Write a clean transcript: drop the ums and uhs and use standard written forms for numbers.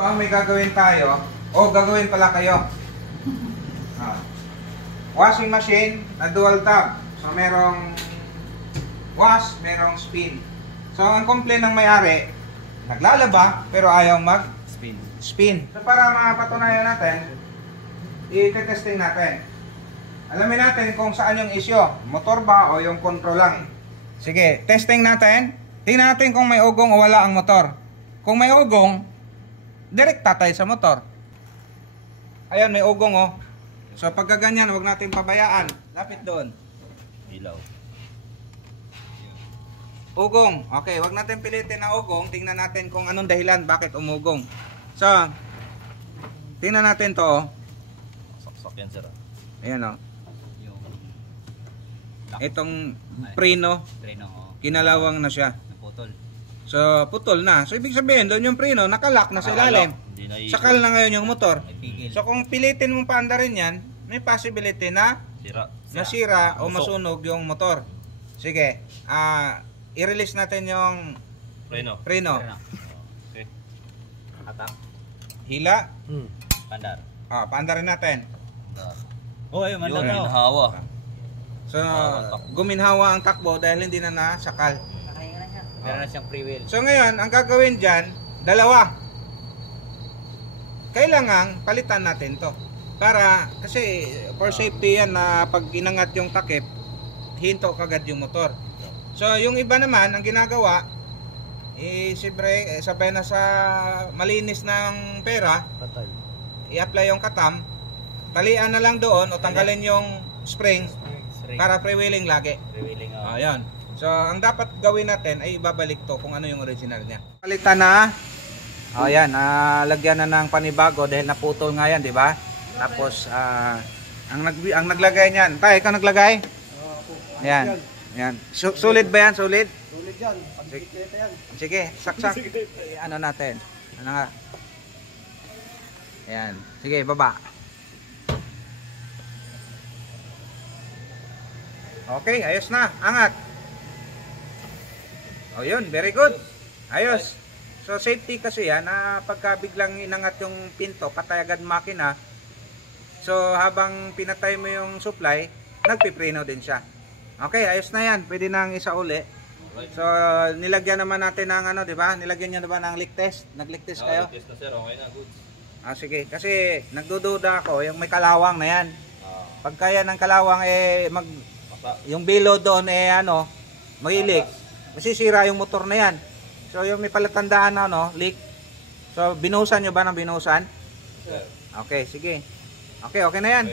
May gagawin tayo, o gagawin pala kayo. Washing machine na dual tab. So merong wash, merong spin. So ang complaint ng may-ari, naglalaba pero ayaw mag-spin. So para mapatunayan natin, i-testing natin. Alamin natin kung saan yung issue, motor ba o yung control lang. Sige, testing natin. Tingnan natin kung may ugong o wala ang motor. Kung may ugong, direct tatay sa motor. Ayan, may ugong oh. So pagka ganyan, huwag natin pabayaan. Lapit doon. Ilaw. Ugong. Okay, huwag natin pilitin na ugong. Tingnan natin kung anong dahilan bakit umugong. So, tingnan natin to oh. Saksak yan, sir. Ayan oh. Yung itong preno, kinalawang na siya. naputol. So, putol na. So, ibig sabihin, doon yung preno, nakalak na sa ilalim. Sakal na ngayon yung motor. So, kung pilitin mong paandarin yan, may possibility na nasira o masunog yung motor. Sige, i-release natin yung preno. Okay. Atak. Hila. Pandar. Paandarin natin. Oh, ayun, mandaw. So, guminhawa ang takbo dahil hindi na nasakal. Meron na siyang free wheel. So, ngayon, ang gagawin dyan, dalawa. Kailangan palitan natin to. Para, kasi for safety yan na pag inangat yung takip, hinto kagad yung motor. So, yung iba naman, ang ginagawa, siyempre, sabay na sa malinis ng pera, i-apply yung katam, talian na lang doon o tanggalin yung spring para pre-wheeling lagi. Pre-wheeling, Ayan. So, ang dapat gawin natin ay ibabalik to kung ano yung original niya. Palitan na. Ayan, lagyan na ng panibago dahil naputol nga yan, di ba? Tapos, ang naglagay niyan. Tay, ikaw naglagay? Ayan. Ayan. Solid ba yan? Solid? Solid yan. Pagkikita yan. Sige, saksak. Ano natin? Ano nga? Ayan. Sige, baba. Okay, ayos na. Angat. O yun, very good. Ayos. So safety kasi yan na pagka biglang inangat yung pinto, patay agad makina. So habang pinatay mo yung supply, nagpipreno din siya. Okay, ayos na yan. Pwede nang isauli. So nilagyan naman natin ng ano, di ba? Nilagyan niyo na ba ng leak test? Nag-leak test kayo? Test na, sir. Okay na, good. Sige, kasi nagdududa ako yung may kalawang na yan. Pagka yan ng kalawang yung below doon mag-leak. Masisira yung motor na yan. So yung may palatandaan na leak. So binuhusan nyo ba ng binuhusan? Sir. Okay, sige. Okay na yan.